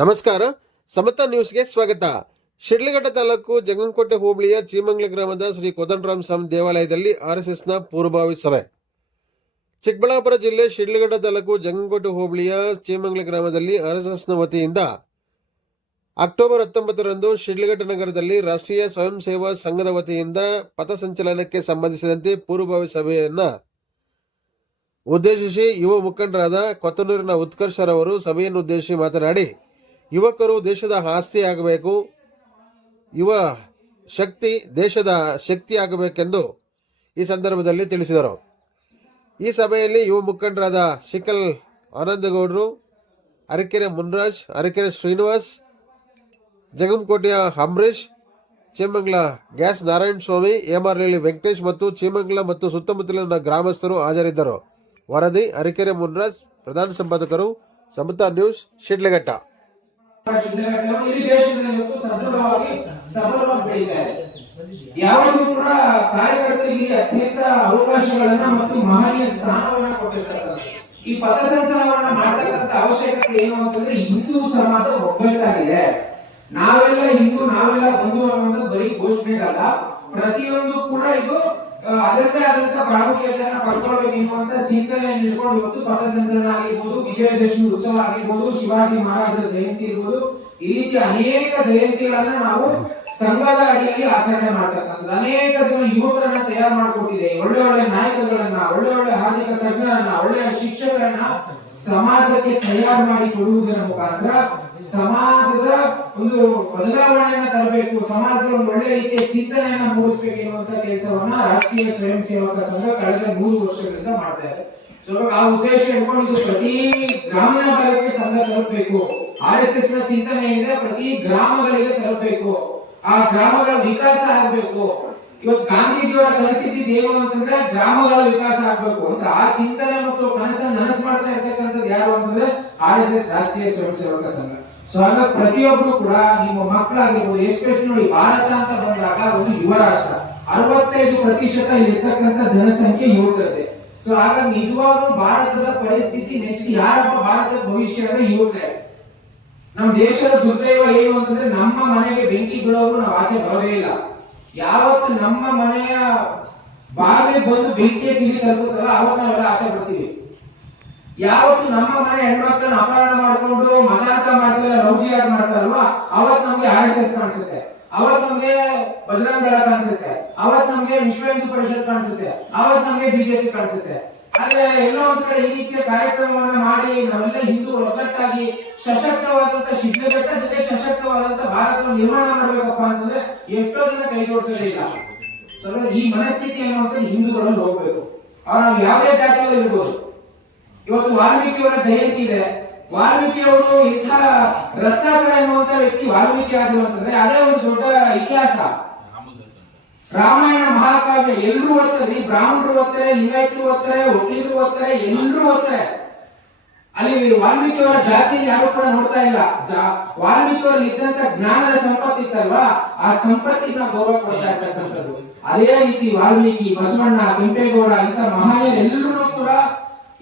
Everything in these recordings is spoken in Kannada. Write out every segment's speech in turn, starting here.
ನಮಸ್ಕಾರ. ಸಮತಾ ನ್ಯೂಸ್ಗೆ ಸ್ವಾಗತ. ಶಿಡ್ಲಘಟ್ಟ ತಾಲೂಕು ಜಗಂಕೋಟೆ ಹೋಬಳಿಯ ಚೀಮಂಗ್ಲ ಗ್ರಾಮದ ಶ್ರೀ ಕೋದಂಡರಾಮ ಸ್ವಾಮಿ ದೇವಾಲಯದಲ್ಲಿ ಆರ್ಎಸ್ಎಸ್ನ ಪೂರ್ವಭಾವಿ ಸಭೆ. ಚಿಕ್ಕಬಳ್ಳಾಪುರ ಜಿಲ್ಲೆ ಶಿಡ್ಲಘಟ್ಟ ತಾಲೂಕು ಜಗಂಕೋಟೆ ಹೋಬಳಿಯ ಚೀಮಂಗ್ಲ ಗ್ರಾಮದಲ್ಲಿ ಆರ್ಎಸ್ಎಸ್ನ ವತಿಯಿಂದ ಅಕ್ಟೋಬರ್ ಹತ್ತೊಂಬತ್ತರಂದು ಶಿಡ್ಲಘಟ್ಟ ನಗರದಲ್ಲಿ ರಾಷ್ಟ್ರೀಯ ಸ್ವಯಂ ಸೇವಾ ಸಂಘದ ವತಿಯಿಂದ ಪಥಸಂಚಲನಕ್ಕೆ ಸಂಬಂಧಿಸಿದಂತೆ ಪೂರ್ವಭಾವಿ ಸಭೆಯನ್ನು ಉದ್ದೇಶಿಸಿ ಯುವ ಮುಖಂಡರಾದ ಕೊತ್ತನೂರಿನ ಉತ್ಕರ್ಷರವರು ಸಭೆಯನ್ನು ಉದ್ದೇಶಿಸಿ ಮಾತನಾಡಿ ಯುವಕರು ದೇಶದ ಆಸ್ತಿ ಆಗಬೇಕು. ಯುವ ಶಕ್ತಿ ದೇಶದ ಶಕ್ತಿ ಆಗಬೇಕೆಂದು ಈ ಸಂದರ್ಭದಲ್ಲಿ ತಿಳಿಸಿದರು. ಈ ಸಭೆಯಲ್ಲಿ ಯುವ ಮುಖಂಡರಾದ ಶಿಕಲ್ ಆನಂದಗೌಡರು, ಅರಕೆರೆ ಮುನ್ರಾಜ್, ಅರಕೆರೆ ಶ್ರೀನಿವಾಸ್, ಜಗಂಕೋಟೆಯ ಅಂಬರೀಶ್ ಚೇಮಂಗ್ಲ ಗ್ಯಾಸ್ ನಾರಾಯಣ ಸ್ವಾಮಿ ಏಮಾರ್ಲಿ ವೆಂಕಟೇಶ್ ಮತ್ತು ಚೇಮಂಗ್ಲ ಮತ್ತು ಸುತ್ತಮುತ್ತಲಿನ ಗ್ರಾಮಸ್ಥರು ಹಾಜರಿದ್ದರು. ವರದಿ, ಅರಕೆರೆ ಮುನ್ರಾಜ್, ಪ್ರಧಾನ ಸಂಪಾದಕರು ಸಮತಾ ನ್ಯೂಸ್, ಶಿಡ್ಲಘಟ್ಟ. ಇಡೀ ದೇಶದಲ್ಲಿ ಇವತ್ತು ಸದೃಢವಾಗಿ ಸಬಲವಾಗಿ ಬೆಳೀತಾ ಇದೆ ಯಾವಾಗಲೂ ಕೂಡ ಕಾರ್ಯಕರ್ತರಿಗೆ ಅತ್ಯಂತ ಅವಕಾಶಗಳನ್ನ ಮತ್ತು ಮಹನೀಯ ಸ್ಥಾನವನ್ನ ಕೊಟ್ಟಿರ್ತಕ್ಕಂಥ ಈ ಪಥಸಂಚಲನವನ್ನ ಮಾಡತಕ್ಕಂತ ಅವಶ್ಯಕತೆ ಏನು ಅಂತಂದ್ರೆ ಹಿಂದೂ ಸಮಾಜ ಒಗ್ಗಟ್ಟಾಗಿದೆ. ನಾವೆಲ್ಲ ಹಿಂದೂ, ನಾವೆಲ್ಲ ಬಂಧು ಅನ್ನುವಂಥದ್ದು ಬರೀ ಘೋಷಣೆಗಲ್ಲ. ಪ್ರತಿಯೊಂದು ಕೂಡ ಇದು ಆದಂತಹ ಆದಂತ ಪ್ರಾಮುಖ್ಯತೆಯನ್ನ ಎನ್ನುವಂತ ಚಿಂತನೆಯನ್ನು ಇಟ್ಕೊಂಡು ಇವತ್ತು ಪಥಸಂಚಲನ ಆಗಿರ್ಬೋದು, ವಿಜಯದಶಮಿ ಉತ್ಸವ ಆಗಿರ್ಬೋದು, ಶಿವಾಜಿ ಮಹಾರಾಜರ ಜಯಂತಿ ಇರ್ಬೋದು ಈ ರೀತಿ ಅನೇಕ ಜಯಂತಿಗಳನ್ನ ನಾವು ಸಂಘದ ಅಡಿಯಲ್ಲಿ ಆಚರಣೆ ಮಾಡ್ತಕ್ಕಂಥದ್ದು. ಅನೇಕ ಜನ ಯುವಕರನ್ನ ತಯಾರು ಮಾಡಿಕೊಟ್ಟಿದೆ. ಒಳ್ಳೆ ಒಳ್ಳೆ ನಾಯಕರುಗಳನ್ನ ಒಳ್ಳೆ ಒಳ್ಳೆ ಆರ್ಥಿಕ ತಜ್ಞರನ್ನ ಒಳ್ಳೆಯ ಶಿಕ್ಷಕರನ್ನ ಸಮಾಜಕ್ಕೆ ತಯಾರು ಮಾಡಿ ಕೊಡುವುದರ ಮುಖಾಂತರ ಸಮಾಜದ ಒಂದು ಬದಲಾವಣೆಯನ್ನ ತರಬೇಕು, ಸಮಾಜದ ಒಂದು ಒಳ್ಳೆ ರೀತಿಯ ಚಿಂತನೆಯನ್ನ ಮೂಡಿಸಬೇಕು ಎನ್ನುವಂತ ಕೆಲಸವನ್ನ ರಾಷ್ಟ್ರೀಯ ಸ್ವಯಂ ಸೇವಕ ಸಂಘ ಕಳೆದ ಮೂರು ವರ್ಷಗಳಿಂದ ಮಾಡ್ತಾ ಇದೆ. ಸೊ ಆ ಉದ್ದೇಶ ಇಟ್ಕೊಂಡು ಪ್ರತಿ ಗ್ರಾಮೀಣ ಭಾಗಕ್ಕೆ ಸಂಘ ತಲುಪಬೇಕು. ಆರ್ ಎಸ್ ಎಸ್ನ ಚಿಂತನೆ ಏನಿದೆ, ಪ್ರತಿ ಗ್ರಾಮಗಳಿಗೆ ತಲುಪಬೇಕು ಆ ಗ್ರಾಮಗಳ ವಿಕಾಸ ಆಗ್ಬೇಕು. ಇವತ್ತು ಗಾಂಧೀಜಿಯವರ ಏನು ಅಂತಂದ್ರೆ ಗ್ರಾಮಗಳ ವಿಕಾಸ ಆಗ್ಬೇಕು ಅಂತ ಆ ಚಿಂತನೆ ಮತ್ತು ಕನಸನ್ನು ನನಸು ಮಾಡ್ತಾ ಇರ್ತಕ್ಕಂಥದ್ದು ಯಾರು ಅಂತಂದ್ರೆ ಆರ್ ಎಸ್ ಎಸ್ ರಾಷ್ಟ್ರೀಯ ಸ್ವಯಂ ಸೇವಕ ಸಂಘ. ಸೊ ಹಾಗ ಪ್ರತಿಯೊಬ್ರು ಕೂಡ ನಿಮ್ಮ ಮಕ್ಕಳಾಗಿರ್ಬೋದು ಎಸ್ಪೆಷಲಿ ನೋಡಿ ಭಾರತ ಅಂತ ಬಂದಾಗ ಒಂದು ಯುವ ರಾಷ್ಟ್ರ. ಅರವತ್ತೈದು ಪ್ರತಿಶತ ಇರ್ತಕ್ಕಂಥ ಜನಸಂಖ್ಯೆ ಯುವಕರದೆ ಸೊ ಆಗ ನಿಜವಾಗ್ಲೂ ಭಾರತದ ಪರಿಸ್ಥಿತಿ ನೆಕ್ಸ್ಟ್ ಯಾರಪ್ಪ ಭಾರತದ ಭವಿಷ್ಯ ಅಂದ್ರೆ ಯುವಕರೇ ನಮ್ಮ ದೇಶದ ದುರ್ದೈವ ಏನು ಅಂತಂದ್ರೆ ನಮ್ಮ ಮನೆಗೆ ಬೆಂಕಿ ಬೀಳೋರು ನಾವು ಆಚೆ ಬರೋದೇ ಇಲ್ಲ. ಯಾವತ್ತು ನಮ್ಮ ಮನೆಯ ಬಾಗಿಲು ಬಂದು ಬೆಂಕಿಯ ಕಿಡಿ ತಲುಪುತ್ತಲ್ಲ ಅವಾಗ ನಾವೆಲ್ಲ ಆಚೆ ಬರ್ತೀವಿ. ಯಾವತ್ತು ನಮ್ಮ ಮನೆ ಹೆಣ್ಮಕ್ಳನ್ನ ಅಪಹರಣ ಮಾಡಿಕೊಂಡು ಮತಾಂತ ಮಾಡ್ತಾರೆ, ರೌಜಿಯಾಗಿ ಮಾಡ್ತಾರಲ್ವ ಅವತ್ ನಮ್ಗೆ ಆರ್ ಎಸ್ ಎಸ್ ಕಾಣಿಸುತ್ತೆ. ಅವತ್ ನಮ್ಗೆ ಬಜರಂಗ ದಳ ಕಾಣಿಸುತ್ತೆ. ಅವತ್ ನಮ್ಗೆ ವಿಶ್ವ ಹಿಂದೂ ಪರಿಷತ್ ಕಾಣಿಸುತ್ತೆ. ಅವತ್ ನಮ್ಗೆ ಬಿಜೆಪಿ ಕಾಣಿಸುತ್ತೆ. ಆದ್ರೆ ಎಲ್ಲೋ ಒಂದ್ ಕಡೆ ಈ ರೀತಿಯ ಕಾರ್ಯಕ್ರಮವನ್ನ ಮಾಡಿ ನಾವೆಲ್ಲ ಹಿಂದೂ ಒಗ್ಗಟ್ಟಾಗಿ ಸಶಕ್ತವಾದಂತ ಶಿಡ್ಲಘಟ್ಟ ಜೊತೆ ಸಶಕ್ತವಾದಂತ ಭಾರತವನ್ನು ನಿರ್ಮಾಣ ಮಾಡ್ಬೇಕಪ್ಪ ಅಂತಂದ್ರೆ ಎಷ್ಟೋ ಜನ ಕೈ ಜೋಡಿಸಲೇ ಇಲ್ಲ ಸೊ ಈ ಮನಸ್ಥಿತಿ ಅನ್ನುವಂಥದ್ದು ಹಿಂದೂಗಳಲ್ಲಿ ಹೋಗ್ಬೇಕು. ಅವ್ರು ನಾವು ಯಾವುದೇ ಜಾತಿಯಲ್ಲಿ ಇರ್ಬೋದು. ಇವತ್ತು ವಾಲ್ಮೀಕಿಯವರ ಜಯಂತಿ ಇದೆ. ವಾಲ್ಮೀಕಿಯವರು ಇಂಥ ರತ್ನಾಕರ ಎನ್ನುವಂತ ವ್ಯಕ್ತಿ ವಾಲ್ಮೀಕಿ ಆದ್ರು ಅಂತಂದ್ರೆ ಅದೇ ಒಂದು ದೊಡ್ಡ ಇತಿಹಾಸ. ರಾಮಾಯಣ ಮಹಾಕಾವ್ಯ ಎಲ್ಲರೂ ಓದ್ತಾರೆ, ಬ್ರಾಹ್ಮಣರು ಓದ್ತಾರೆ, ಲಿಂಗಾಯತರು ಓದ್ತಾರೆ ಒಕ್ಕಲಿಗರು ಓದ್ತಾರೆ ಎಲ್ಲರೂ ಓದ್ತಾರೆ. ಅಲ್ಲಿ ವಾಲ್ಮೀಕಿಯವರ ಜಾತಿ ಯಾರು ಕೂಡ ನೋಡ್ತಾ ಇಲ್ಲ. ವಾಲ್ಮೀಕಿ ವಾಲ್ಮೀಕಿಯವರಲ್ಲಿ ಇದ್ದಂತ ಜ್ಞಾನದ ಸಂಪತ್ತಿ ಇತ್ತಲ್ವಾ? ಆ ಸಂಪತ್ತಿಗೆ ನಾವು ಗೌರವ ಕೊಡ್ತಾ ಇರ್ತಕ್ಕಂಥದ್ದು. ಅದೇ ರೀತಿ ವಾಲ್ಮೀಕಿ, ಬಸವಣ್ಣ, ಕೆಂಪೇಗೌಡ ಇಂಥ ಮಹಾನೀಯರು ಎಲ್ಲರೂ ಕೂಡ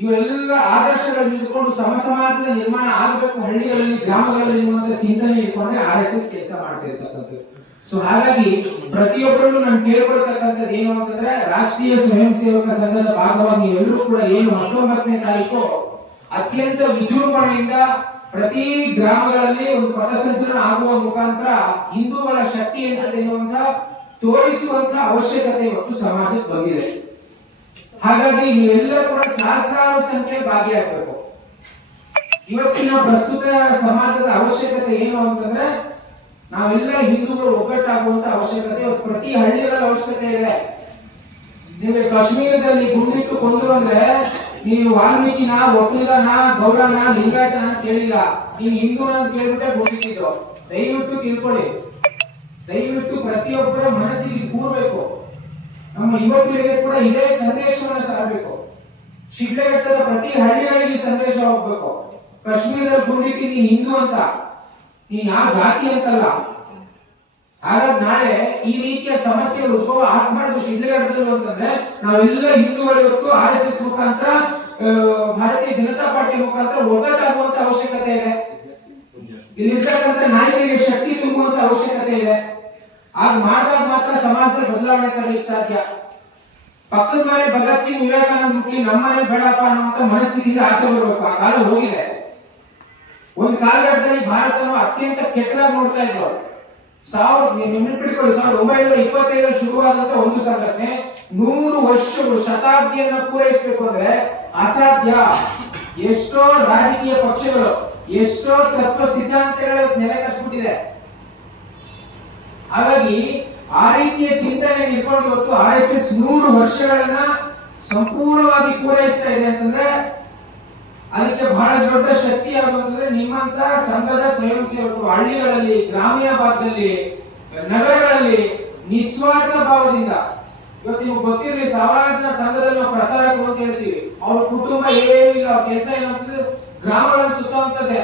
ಇವರೆಲ್ಲ ಆದರ್ಶಗಳನ್ನು ಇಟ್ಕೊಂಡು ಸಮ ಸಮಾಜದ ನಿರ್ಮಾಣ ಆಗಬೇಕು ಹಳ್ಳಿಗಳಲ್ಲಿ, ಗ್ರಾಮಗಳಲ್ಲಿ ಚಿಂತನೆ ಇಟ್ಕೊಂಡ್ರೆ ಆರ್ ಎಸ್ ಎಸ್ ಕೆಲಸ ಮಾಡ್ತಾ ಇರ್ತಕ್ಕಂಥದ್ದು. ಸೊ ಹಾಗಾಗಿ ಪ್ರತಿಯೊಬ್ಬರಲ್ಲೂ ನಾನು ಕೇಳ್ಕೊಳ್ತಕ್ಕಂಥದ್ದು ಏನು ಅಂತಂದ್ರೆ ರಾಷ್ಟ್ರೀಯ ಸ್ವಯಂ ಸೇವಕ ಸಂಘದ ಭಾಗವಾಗಿ ಎಲ್ಲರೂ ಕೂಡ ಏನು ಹತ್ತೊಂಬತ್ತನೇ ತಾರೀಕು ಅತ್ಯಂತ ವಿಜೃಂಭಣೆಯಿಂದ ಪ್ರತಿ ಗ್ರಾಮಗಳಲ್ಲಿ ಒಂದು ಪಥಸಂಚಲನ ಆಗುವ ಮುಖಾಂತರ ಹಿಂದೂಗಳ ಶಕ್ತಿ ಎನ್ನುವಂತ ತೋರಿಸುವಂತ ಅವಶ್ಯಕತೆ ಇವತ್ತು ಸಮಾಜಕ್ಕೆ ಬಂದಿದೆ. ಹಾಗಾಗಿ ನೀವೆಲ್ಲರೂ ಕೂಡ ಸಹಸ್ರಾರು ಸಂಖ್ಯೆ ಭಾಗಿಯಾಗಬೇಕು. ಇವತ್ತಿನ ಪ್ರಸ್ತುತ ಸಮಾಜದ ಅವಶ್ಯಕತೆ ಏನು ಅಂತಂದ್ರೆ ನಾವೆಲ್ಲ ಹಿಂದೂಗಳು ಒಗ್ಗಟ್ಟಾಗುವಂತ ಅವಶ್ಯಕತೆ, ಪ್ರತಿ ಹಳ್ಳಿಗಳ ಅವಶ್ಯಕತೆ ಇದೆ. ನಿಮಗೆ ಕಾಶ್ಮೀರದಲ್ಲಿ ಗುಂಡಿಟ್ಟು ಕೊಂದ್ರು ಅಂದ್ರೆ ನೀವು ವಾಲ್ಮೀಕಿನ ಒಕ್ಕಲಿಗನ ಗೌಡನ, ಲಿಂಗಾಯತನ ಅಂತ ಕೇಳಿಲ್ಲ. ನೀವು ಹಿಂದೂನ ಅಂತ ಕೇಳ್ಬಿಟ್ಟೆ ಗುಂಡಿಟ್ಟಿದ್ರು ದಯವಿಟ್ಟು ತಿಳ್ಕೊಳ್ಳಿ. ದಯವಿಟ್ಟು ಪ್ರತಿಯೊಬ್ಬರ ಮನಸ್ಸಿಗೆ ಕೂರ್ಬೇಕು. ನಮ್ಮ ಯುವಕರಿಗೆ ಕೂಡ ಇದೇ ಸಂದೇಶವನ್ನು ಸಾರಬೇಕು. ಶಿಡ್ಲಘಟ್ಟದ ಪ್ರತಿ ಹಳ್ಳಿಗಳಿಗೆ ಸಂದೇಶ ಹೋಗ್ಬೇಕು. ಕಾಶ್ಮೀರದಲ್ಲಿ ಗುಂಡಿಟ್ಟಿ ನೀನ್ ಹಿಂದೂ ಅಂತ. ನೀನ್ ಯಾವ ಜಾತಿ ಅಂತಲ್ಲ. ಹಾಗಾಗಿ ನಾಳೆ ಈ ರೀತಿಯ ಸಮಸ್ಯೆ ಉದ್ಭವ ಆಗ್ಬಾರ್ದು ಶಿಡ್ಲಘಟ್ಟದಲ್ಲಿ ಅಂತಂದ್ರೆ, ನಾವೆಲ್ಲ ಹಿಂದೂಗಳು ಇವತ್ತು ಆರ್ ಎಸ್ ಎಸ್ ಮುಖಾಂತರ ಭಾರತೀಯ ಜನತಾ ಪಾರ್ಟಿ ಮುಖಾಂತರ ಒಗ್ಗಟ್ಟಾಗುವಂತ ಅವಶ್ಯಕತೆ ಇದೆ. ಇಲ್ಲಿರ್ತಕ್ಕಂಥ ನಾಯಕರಿಗೆ ಶಕ್ತಿ ತುಂಬುವಂತ ಅವಶ್ಯಕತೆ ಇದೆ. ಆಗ ಮಾಡಿದಾಗ ಮಾತ್ರ ಸಮಾಜದ ಬದಲಾವಣೆ ತರಲಿಕ್ಕೆ ಸಾಧ್ಯ. ಪಕ್ಕದ ಮನೆ ಭಗತ್ ಸಿಂಗ್ ವಿವೇಕಾನಂದ ಹುಟ್ಲಿ ನಮ್ಮನೆ ಬೇಡಪ್ಪ ಅನ್ನುವಂತ ಮನಸ್ಸಿಗೆ ಆಚೆ ಬರಬೇಕು. ಆ ಕಾಲ ಹೋಗಿದೆ. ಒಂದು ಕಾಲಘಟ್ಟದಲ್ಲಿ ಭಾರತವನ್ನು ಅತ್ಯಂತ ಕೆಟ್ಟದಾಗಿ ನೋಡ್ತಾ ಇದ್ರು ಸಾವಿರದ ನೆನಪಿಟ್ಕೊಳ್ಳಿ ಸಾವಿರದ ಒಂಬೈನೂರ ಇಪ್ಪತ್ತೈದರಲ್ಲಿ ಶುರುವಾದಂತ ಒಂದು ಸಂಘಟನೆ ನೂರು ವರ್ಷಗಳು ಶತಾಬ್ದಿಯನ್ನ ಪೂರೈಸಬೇಕು ಅಂದ್ರೆ ಅಸಾಧ್ಯ. ಎಷ್ಟೋ ರಾಜಕೀಯ ಪಕ್ಷಗಳು, ಎಷ್ಟೋ ತತ್ವ ಸಿದ್ಧಾಂತಗಳ ನೆಲೆ ಕಚ್ಚಿಬಿಟ್ಟಿದೆ ಹಾಗಾಗಿ ಆ ರೀತಿಯ ಚಿಂತನೆ ಇಟ್ಕೊಂಡು ಇವತ್ತು ಆರ್ ಎಸ್ ಎಸ್ ನೂರು ವರ್ಷಗಳನ್ನ ಸಂಪೂರ್ಣವಾಗಿ ಪೂರೈಸ್ತಾ ಇದೆ ಅಂತಂದ್ರೆ ಅದಕ್ಕೆ ಬಹಳ ದೊಡ್ಡ ಶಕ್ತಿ ಯಾವುದು ಅಂತಂದ್ರೆ ನಿಮ್ಮಂತ ಸಂಘದ ಸ್ವಯಂ ಸೇವಕರು ಹಳ್ಳಿಗಳಲ್ಲಿ, ಗ್ರಾಮೀಣ ಭಾಗದಲ್ಲಿ, ನಗರಗಳಲ್ಲಿ ನಿಸ್ವಾರ್ಥ ಭಾವದಿಂದ. ಇವತ್ತು ನಿಮ್ಗೆ ಗೊತ್ತಿರಲಿ ಸಾವಿರಾರು ಸಂಘದಲ್ಲಿ ನಾವು ಪ್ರಚಾರ ಅಂತ ಹೇಳ್ತೀವಿ. ಅವ್ರ ಕುಟುಂಬ ಏನಿಲ್ಲ, ಅವ್ರ ಕೆಲಸ ಏನಂತಂದ್ರೆ ಗ್ರಾಮಗಳನ್ನು ಸುತ್ತುವಂತದ್ದೇ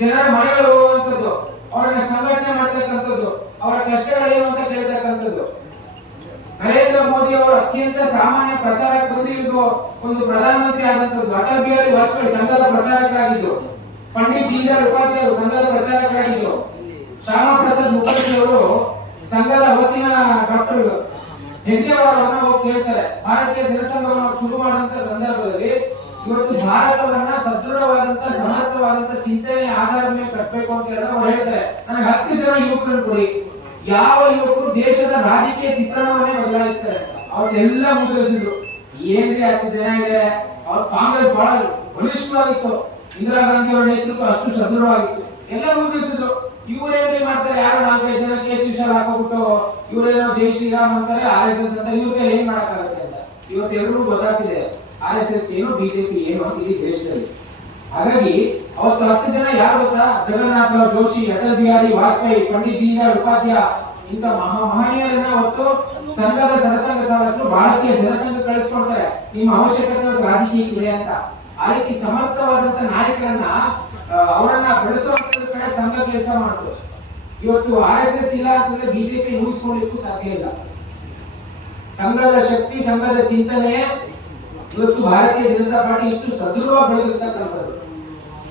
ಜನರ ಮನೆಗಳು ಹೋಗುವಂಥದ್ದು, ಅವ್ರನ್ನ ಸಂಘಟನೆ ಮಾಡ್ತಕ್ಕಂಥದ್ದು, ಅವರ ಕಷ್ಟಗಳೇನು ಅಂತ ಕೇಳ್ತಕ್ಕಂಥದ್ದು. ನರೇಂದ್ರ ಮೋದಿ ಅವರು ಅತ್ಯಂತ ಸಾಮಾನ್ಯ ಪ್ರಚಾರಕ್ಕೆ ಬಂದಿದ್ದು ಒಂದು ಪ್ರಧಾನಮಂತ್ರಿ ಆದಂತ ಅಟಲ್ ಬಿಹಾರಿ ವಾಜಪೇಯಿ ಸಂಘದ ಪ್ರಚಾರಕರಾಗಿದ್ರು ಪಂಡಿತ್ ದೀನದಯಾಳ್ ಉಪಾಧ್ಯಾಯ ಅವರು ಸಂಘದ ಪ್ರಚಾರಕರಾಗಿದ್ರು ಶ್ಯಾಮಾ ಪ್ರಸಾದ್ ಮುಖರ್ಜಿ ಅವರು ಸಂಘದ ಹೊತ್ತಿನ ಡಾಕ್ಟರ್ ಹೆಡ್ಡಿ ಅವರನ್ನ ಹೋಗಿ ಕೇಳ್ತಾರೆ. ಭಾರತೀಯ ಜನಸಂಘವನ್ನು ಶುರು ಮಾಡಿದಂತ ಸಂದರ್ಭದಲ್ಲಿ ಇವತ್ತು ಭಾರತವನ್ನ ಸದೃಢವಾದಂತ ಸಮರ್ಥವಾದಂತ ಚಿಂತನೆ, ಆಧಾರದ ಮೇಲೆ ಕಟ್ಟಬೇಕು ಅಂತ ಹೇಳಿದ್ರೆ ಅವ್ರು ಹೇಳ್ತಾರೆ. ನನಗೆ ಹತ್ತು ಜನ ಯುವಕರನ್ನು ಕೊಡಿ. ಯಾವ ಯುವಕರು ದೇಶದ ರಾಜಕೀಯ ಚಿತ್ರಣವನ್ನೇ ಬದಲಾಯಿಸ್ತಾರೆ ಅವತ್ತೆಲ್ಲ ಮುದ್ರಿಸಿದ್ರು. ಏನ್ರಿ ಹತ್ತು ಜನ ಇದೆ. ಅವ್ರ ಕಾಂಗ್ರೆಸ್ ಬಹಳ ಬಲಿಷ್ಠವಾಗಿತ್ತು. ಇಂದಿರಾ ಗಾಂಧಿ ಅವರ ನೇತೃತ್ವ ಅಷ್ಟು ಸದೃಢವಾಗಿತ್ತು. ಎಲ್ಲ ಮುದ್ರಿಸಿದ್ರು. ಇವ್ರೇನ್ರಿ ಮಾಡ್ತಾರೆ? ಯಾರು ನಾಲ್ಕೈದು ಜನ ಕೆ ವಿಶಾಲ್ ಹಾಕೋಬಿಟ್ಟು ಇವರೇನೋ ಜೈ ಶ್ರೀರಾಮ್ ಅಂತಾರೆ, ಆರ್ ಎಸ್ ಎಸ್ ಅಂತ ಇವ್ರಿಗೆ ಏನ್ ಮಾಡಕ್ಕಾಗುತ್ತೆ ಅಂತ. ಇವತ್ತೆಲ್ಲರೂ ಗೊತ್ತಾಗ್ತಿದೆ. ಆರ್ ಎಸ್ ಎಸ್ ಏನು ಬಿಜೆಪಿ ಏನು ಅಂತ ಇಡೀ ದೇಶದಲ್ಲಿ. ಹಾಗಾಗಿ ಅವತ್ತು ಹತ್ತು ಜನ ಯಾರು ಗೊತ್ತಾ? ಜಗನ್ನಾಥರಾವ್ ಜೋಶಿ, ಅಟಲ್ ಬಿಹಾರಿ ವಾಜಪೇಯಿ, ಪಂಡಿತ್ ದೀನದಯಾಳ್ ಉಪಾಧ್ಯಾಯ ಇಂತ ಮಹಾ ಮಹನೀಯರನ್ನ ಅವತ್ತು ಸಂಘದ ಸರಸಂಘ ಚಾಲಕರು ಭಾರತೀಯ ಜನಸಂಘ ಕಳಿಸ್ಕೊಡ್ತಾರೆ. ನಿಮ್ಮ ಅವಶ್ಯಕತೆ ರಾಜಕೀಯ ಅಂತ. ಆ ರೀತಿ ಸಮರ್ಥವಾದಂತ ನಾಯಕರನ್ನ ಅವರನ್ನ ಬೆಳೆಸುವಂತ ಕಡೆ ಸಂಘ ಕೆಲಸ ಮಾಡ್ತು. ಇವತ್ತು ಆರ್ ಎಸ್ ಎಸ್ ಇಲ್ಲ ಅಂತಂದ್ರೆ ಬಿಜೆಪಿ ಉಳಿಸ್ಕೊಳ್ಳಿಕ್ಕೂ ಸಾಧ್ಯ ಇಲ್ಲ. ಸಂಘದ ಶಕ್ತಿ, ಸಂಘದ ಚಿಂತನೆ ಇವತ್ತು ಭಾರತೀಯ ಜನತಾ ಪಾರ್ಟಿ ಇಷ್ಟು ಸದೃಢವಾಗಿ ಬೆಳೆದಿರ್ತಕ್ಕಂಥದ್ದು.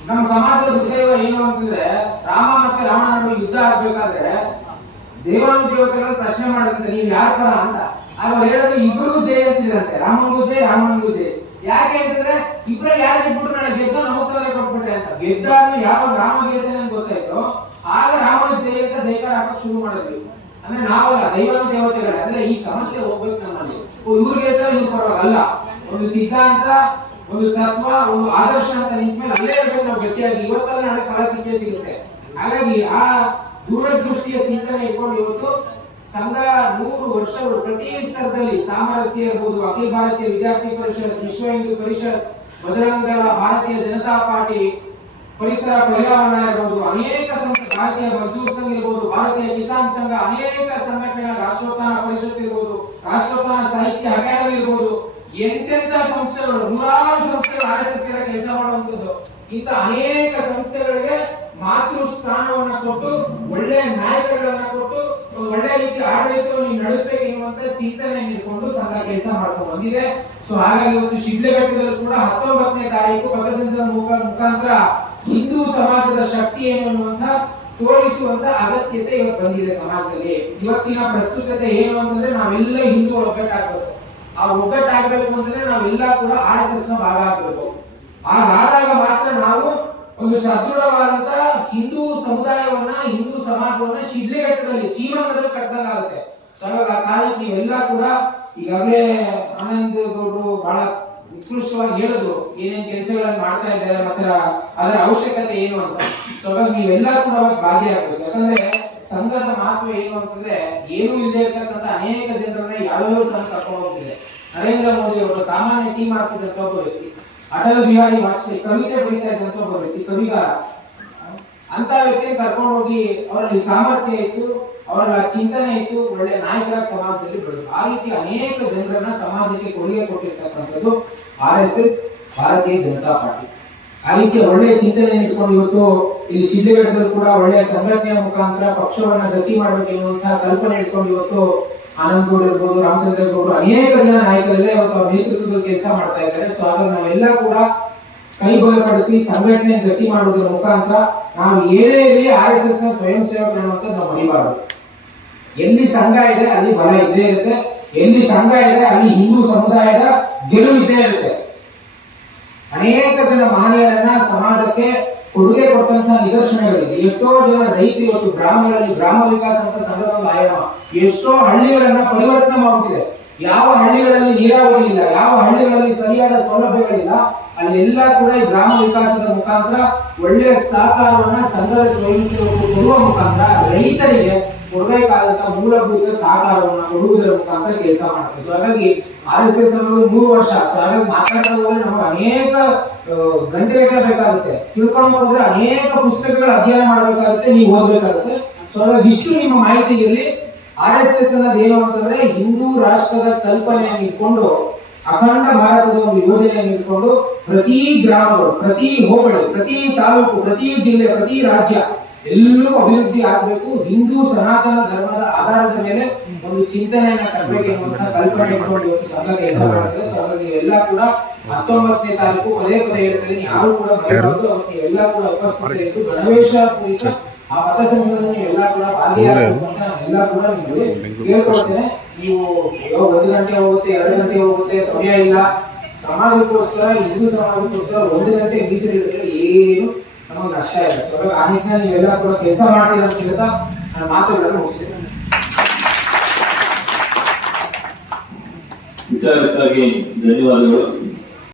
ನಮ್ಮ ಸಮಾಜದ ಹೃದಯ ಏನು ಅಂತಂದ್ರೆ, ರಾಮ ಮತ್ತೆ ರಾವಣ ನಡುವೆ ಯುದ್ಧ ಆಗ್ಬೇಕಾದ್ರೆ ದೇವಾನು ದೇವತೆಗಳು ಪ್ರಶ್ನೆ ಮಾಡಿದ್ರೆ ನೀವು ಯಾರ ಪರ ಅಂತ. ಅವ್ರು ಹೇಳೋದು ಇಬ್ರಿಗೂ ಜಯ ಅಂತಿದ್ರಂತೆ. ರಾಮನಿಗೂ ಜಯ ರಾಮನಿಗೂ ಜಯ. ಯಾಕೆ ಅಂತಂದ್ರೆ, ಇಬ್ರು ಯಾರು ಗೆದ್ಬಿಟ್ಟು ನಾನು ಗೆದ್ದು ನಮ್ಮ ತೊಂದರೆ ಕೊಟ್ಬಿಟ್ರೆ ಅಂತ. ಗೆದ್ದಾಗ ಯಾವಾಗ ರಾಮ ಗೆದ್ದೆ ಅಂತ ಗೊತ್ತಾಯ್ತು, ಆಗ ರಾಮನ ಜಯ ಅಂತ ಜೈಕಾರ ಹಾಕಕ್ ಶುರು ಮಾಡಿದ್ವಿ. ಅಂದ್ರೆ ನಾವಲ್ಲ ದೈವಾನು ದೇವತೆಗಳೇ. ಅಂದ್ರೆ ಈ ಸಮಸ್ಯೆ ಹೋಗ್ಬೇಕು ನಮ್ಮಲ್ಲಿ. ಇವ್ರಿಗೆ ಇವ್ರು ಪರವಾಗಿಲ್ಲ. ಒಂದು ಸಿದ್ಧಾಂತ ಒಂದು ತತ್ವ, ಒಂದು ಆದರ್ಶ ಅಂತ ನಿಂತ್ಮೇಲೆ ಅಲ್ಲೇ ಇರಬೇಕು ನಾವು ಗಟ್ಟಿಯಾಗಿ. ಇವತ್ತಲ್ಲ ನನಗೆ ಫಲ ಸಿಕ್ಕೇ ಸಿಗುತ್ತೆ. ಹಾಗಾಗಿ ಆ ದೂರದೃಷ್ಟಿಯ ಚಿಂತನೆ ಇಟ್ಕೊಂಡು ಇವತ್ತು ಸಂಘ ನೂರು ವರ್ಷಗಳು ಪ್ರತಿ ಸ್ತರದಲ್ಲಿ ಸಾಮರಸ್ಯ ಇರಬಹುದು ಅಖಿಲ ಭಾರತೀಯ ವಿದ್ಯಾರ್ಥಿ ಪರಿಷತ್, ವಿಶ್ವ ಹಿಂದೂ ಪರಿಷತ್ ಬಜರಂಗ ಭಾರತೀಯ ಜನತಾ ಪಾರ್ಟಿ, ಪರಿಸರ ಪರ್ಯಾವರಣ ಇರಬಹುದು ಅನೇಕ ಸಂಘ, ಭಾರತೀಯ ಮಜ್ದೂರ್ ಸಂಘ ಇರಬಹುದು ಭಾರತೀಯ ಕಿಸಾನ್ ಸಂಘ, ಅನೇಕ ಸಂಘಟನೆಗಳ ರಾಷ್ಟ್ರೋತ್ಥಾನ ಪರಿಷತ್ ಇರ್ಬೋದು ರಾಷ್ಟ್ರೋತ್ಥಾನ ಸಾಹಿತ್ಯ ಅಕಾಡೆಮಿ ಇರ್ಬೋದು ಎಂತೆಂತ ಸಂಸ್ಥೆಗಳು, ನೂರಾರು ಸಂಸ್ಥೆಗಳು ಆರ್ ಎಸ್ ಎಸ್ ಕೆಲಸ ಮಾಡುವಂತದ್ದು ಇಂತ ಅನೇಕ ಸಂಸ್ಥೆಗಳಿಗೆ ಮಾತೃ ಸ್ಥಾನವನ್ನ ಕೊಟ್ಟು, ಒಳ್ಳೆ ನಾಯಕಗಳನ್ನ ಕೊಟ್ಟು ಒಳ್ಳೆ ರೀತಿ ಆಡಳಿತವನ್ನು ನಡೆಸಬೇಕೆನ್ನುವಂತ ಚಿಂತನೆ ಇಟ್ಕೊಂಡು ಸಂಘ ಕೆಲಸ ಮಾಡ್ಕೊಂಡು ಬಂದಿದೆ. ಸೊ ಹಾಗಾಗಿ ಒಂದು ಶಿಡ್ಲಘಟ್ಟದಲ್ಲಿ ಕೂಡ ಹತ್ತೊಂಬತ್ತನೇ ತಾರೀಕು ಪಥಸಂಚಲನ ಮುಖ- ಮುಖಾಂತರ ಹಿಂದೂ ಸಮಾಜದ ಶಕ್ತಿ ಏನು ಅನ್ನುವಂತ ತೋರಿಸುವಂತ ಅಗತ್ಯತೆ ಇವತ್ತು ಬಂದಿದೆ ಸಮಾಜದಲ್ಲಿ. ಇವತ್ತಿನ ಪ್ರಸ್ತುತತೆ ಏನು ಅಂತಂದ್ರೆ ನಾವೆಲ್ಲ ಹಿಂದೂ ಒಗ್ಗಟ್ಟಾಗಬೇಕು. ಆ ಒಗ್ಗಟ್ಟಾಗಬೇಕು ಅಂತಂದ್ರೆ ನಾವೆಲ್ಲ ಕೂಡ ಆರ್ ಎಸ್ ಎಸ್ನ ಭಾಗ ಆಗ್ಬೇಕು. ಹಾಗಾದಾಗ ಮಾತ್ರ ನಾವು ಒಂದು ಸದೃಢವಾದಂತ ಹಿಂದೂ ಸಮುದಾಯವನ್ನ, ಹಿಂದೂ ಸಮಾಜವನ್ನ ಶಿಡ್ಲಿಘಟ್ಟದಲ್ಲಿ ಜೀವನದಲ್ಲಿ ಕಟ್ಟದಂಗಾಗುತ್ತೆ ಸೊ ಆ ಕಾಲಕ್ಕೆ ನೀವೆಲ್ಲ ಕೂಡ ಈಗಾಗಲೇ ಆನಂದ್ ಗೌಡರು ಬಹಳ ಉತ್ಕೃಷ್ಟವಾಗಿ ಹೇಳಿದ್ರು, ಏನೇನ್ ಕೆಲಸಗಳನ್ನ ಮಾಡ್ತಾ ಇದ್ದಾರೆ ಮತ್ತೆ ಅದರ ಅವಶ್ಯಕತೆ ಏನು ಅಂತ. ಸೊ ನೀವೆಲ್ಲ ಕೂಡ ಭಾಗಿಯಾಗಬೇಕು. ಯಾಕಂದ್ರೆ ಸಂಘದ ಮಹತ್ವ ಏನು ಅಂತಂದ್ರೆ, ಏನೂ ಇಲ್ಲದೆ ಇರ್ತಕ್ಕಂಥ ಅನೇಕ ಜನರನ್ನ ಯಾವ್ಯಾವ ಸಹ ಕರ್ಕೊಂಡು ಹೋಗ್ತಿದೆ. ನರೇಂದ್ರ ಮೋದಿ ಅವರು ಸಾಮಾನ್ಯ ಟೀಮ್ ಮಾಡ್ತಿದ್ದಂತ ಒಬ್ಬ ವ್ಯಕ್ತಿ, ಅಟಲ್ ಬಿಹಾರಿ ವಾಜಪೇಯಿ, ಕವಿತೆ ಬರೀತಾ ಇದ್ದಂತ ಒಬ್ಬ ವ್ಯಕ್ತಿ, ಕವಿಗಾರ. ಅಂತ ವ್ಯಕ್ತಿ ಕರ್ಕೊಂಡೋಗಿ ಅವರಲ್ಲಿ ಸಾಮರ್ಥ್ಯ ಇತ್ತು, ಅವರ ಚಿಂತನೆ ಇತ್ತು, ಒಳ್ಳೆ ನಾಯಕರ ಸಮಾಜದಲ್ಲಿ ಬೆಳೆದ್ರು. ಆ ರೀತಿ ಅನೇಕ ಜನರನ್ನ ಸಮಾಜಕ್ಕೆ ಕೊಡುಗೆ ಕೊಟ್ಟಿರ್ತಕ್ಕಂಥದ್ದು ಆರ್ ಎಸ್ ಎಸ್, ಭಾರತೀಯ ಜನತಾ ಪಾರ್ಟಿ. ಆ ರೀತಿ ಒಳ್ಳೆಯ ಚಿಂತನೆಯನ್ನು ಇಟ್ಕೊಂಡು ಇವತ್ತು ಇಲ್ಲಿ ಶಿಡ್ಲಘಟ್ಟದಲ್ಲಿ ಕೂಡ ಒಳ್ಳೆಯ ಸಂಘಟನೆಯ ಮುಖಾಂತರ ಪಕ್ಷವನ್ನ ಗತಿ ಮಾಡಬೇಕು ಎನ್ನುವಂತಹ ಕಲ್ಪನೆ ಇಟ್ಕೊಂಡು ಇವತ್ತು ಆನಂದ್ ಗೌಡ್ ಇರ್ಬೋದು, ರಾಮಚಂದ್ರ ಗೌಡ್ರು ಅನೇಕ ಜನ ನಾಯಕರಲ್ಲೇ ಇವತ್ತು ಅವ್ರ ನೇತೃತ್ವದಲ್ಲಿ ಕೆಲಸ ಮಾಡ್ತಾ ಇದ್ದಾರೆ. ಸೊ ಆದ್ರೆ ನಾವೆಲ್ಲ ಕೂಡ ಕೈಗೊಳ್ಳಪಡಿಸಿ ಸಂಘಟನೆ ಗತಿ ಮಾಡುವುದರ ಮುಖಾಂತರ ನಾವು ಏನೇ ಇರಲಿ ಆರ್ ಎಸ್ ಎಸ್ನ ಸ್ವಯಂ ಸೇವಕರು ಅನ್ನುವಂಥದ್ದು ನಾವು ಮರಿಬಾರದು. ಎಲ್ಲಿ ಸಂಘ ಇದೆ, ಅಲ್ಲಿ ಬಲ ಇದ್ದೇ ಇರುತ್ತೆ. ಎಲ್ಲಿ ಸಂಘ ಇದೆ, ಅಲ್ಲಿ ಹಿಂದೂ ಸಮುದಾಯದ ಗೆಲುವು ಇದ್ದೇ ಇರುತ್ತೆ. ಅನೇಕ ಜನ ಮಹನೀಯರನ್ನ ಸಮಾಜಕ್ಕೆ ಕೊಡುಗೆ ಕೊಟ್ಟಂತಹ ನಿದರ್ಶನಗಳಿದೆ ಎಷ್ಟೋ ಜನ ರೈತ ಇವತ್ತು ಗ್ರಾಮಗಳಲ್ಲಿ ಗ್ರಾಮ ವಿಕಾಸ ಅಂತ ಸಂಘದ ಒಂದು ಆಯಾಮ. ಎಷ್ಟೋ ಹಳ್ಳಿಗಳನ್ನ ಪರಿವರ್ತನೆ ಮಾಡುತ್ತಿದೆ ಯಾವ ಹಳ್ಳಿಗಳಲ್ಲಿ ನೀರಾವರಿ ಇಲ್ಲ, ಯಾವ ಹಳ್ಳಿಗಳಲ್ಲಿ ಸರಿಯಾದ ಸೌಲಭ್ಯಗಳಿಲ್ಲ, ಅಲ್ಲೆಲ್ಲ ಕೂಡ ಈ ಗ್ರಾಮ ವಿಕಾಸದ ಮುಖಾಂತರ ಒಳ್ಳೆಯ ಸಹಕಾರವನ್ನ ಸಂಘದ ಸ್ವಯಂ ಸೇವಕರು ಕೊಡುವ ಮುಖಾಂತರ ರೈತರಿಗೆ ಕೊಡಬೇಕಾದಂತ ಮೂಲಭೂತ ಸಹಕಾರವನ್ನ ಕೊಡುವುದರ ಮುಖಾಂತರ ಕೆಲಸ ಮಾಡಬೇಕು ಹಾಗಾಗಿ ಆರ್ ಎಸ್ ಎಸ್ ಮೂರು ವರ್ಷ. ಸೊ ಹಾಗಾಗಿ ಮಾತಾಡೋದ್ರೆ ನಾವು ಅನೇಕ ಗಂಟೆಗಳ ಬೇಕಾಗುತ್ತೆ. ತಿಳ್ಕೊಂಡು ಹೋದ್ರೆ ಅನೇಕ ಪುಸ್ತಕಗಳ ಅಧ್ಯಯನ ಮಾಡಬೇಕಾಗುತ್ತೆ, ನೀವು ಓದಬೇಕಾಗುತ್ತೆ. ಸೊ ಹಾಗಾಗಿ ಇಷ್ಟು ನಿಮ್ಮ ಮಾಹಿತಿಗಿರಲಿ ಆರ್ ಎಸ್ ಎಸ್ ಅನ್ನೋದು ಏನು ಅಂತಂದ್ರೆ ಹಿಂದೂ ರಾಷ್ಟ್ರದ ಕಲ್ಪನೆಯನ್ನು ಇಟ್ಕೊಂಡು, ಅಖಂಡ ಭಾರತದ ಒಂದು ಯೋಜನೆಯನ್ನು ಇಟ್ಕೊಂಡು ಪ್ರತಿ ಗ್ರಾಮಗಳು, ಪ್ರತಿ ಹೋಬಳಿ, ಪ್ರತಿ ತಾಲೂಕು, ಪ್ರತಿ ಜಿಲ್ಲೆ, ಪ್ರತಿ ರಾಜ್ಯ ಎಲ್ಲರೂ ಅಭಿವೃದ್ಧಿ ಆಗಬೇಕು. ಹಿಂದೂ ಸನಾತನ ಧರ್ಮದ ಆಧಾರದ ಮೇಲೆ ಒಂದು ಚಿಂತನೆಯನ್ನ ತರಬೇಕು ಎನ್ನುವಂತ ಕಲ್ಪನೆ ಇಟ್ಕೊಂಡು ಇವತ್ತು ಕೆಲಸ ಎಲ್ಲ ಕೂಡ ಹತ್ತೊಂಬತ್ತನೇ ತಾರೀಕು ಪದೇ ಪದೇ ಹೇಳ್ತೀನಿ. ಯಾರು ಕೂಡ ಬರಬಾರ್ದು ಅವತ್ತು ಎಲ್ಲ ಕೂಡ ಉಪಸ್ಥಿತಿ ಇದ್ದು ಗಣವೇಶ ಕುರಿತ ಆ ಪಥಸಂಚಲನ ಎಲ್ಲ ಕೂಡ ಭಾಗಿಯಾಗಬೇಕು ಎಲ್ಲ ಕೂಡ ನಿಮಗೆ ಕೇಳ್ಕೊಳ್ತೇನೆ. ನೀವು ಯಾವಾಗ ಒಂದು ಗಂಟೆ ಹೋಗುತ್ತೆ ಎರಡು ಗಂಟೆ ಹೋಗುತ್ತೆ ಸಮಯ ಇಲ್ಲ. ಸಮಾಜಕ್ಕೋಸ್ಕರ ಹಿಂದೂ ಸಮಾಜಕ್ಕೋಸ್ಕರ ಒಂದು ಗಂಟೆ ಮೀಸಲಿಡಿದ್ರೆ ಏನು ನಮಗೆ ನಷ್ಟ ಇದೆ ಸೊ ಆ ನಿಟ್ಟಿನಲ್ಲಿ ನೀವೆಲ್ಲ ಕೂಡ ಕೆಲಸ ಮಾಡ್ತೀರ ಅಂತ ಹೇಳ್ತಾ ನನ್ನ ಮಾತುಗಳನ್ನು ಮುಗಿಸ್ತೇನೆ. ವಿಚಾರಕ್ಕಾಗಿ ಧನ್ಯವಾದಗಳು.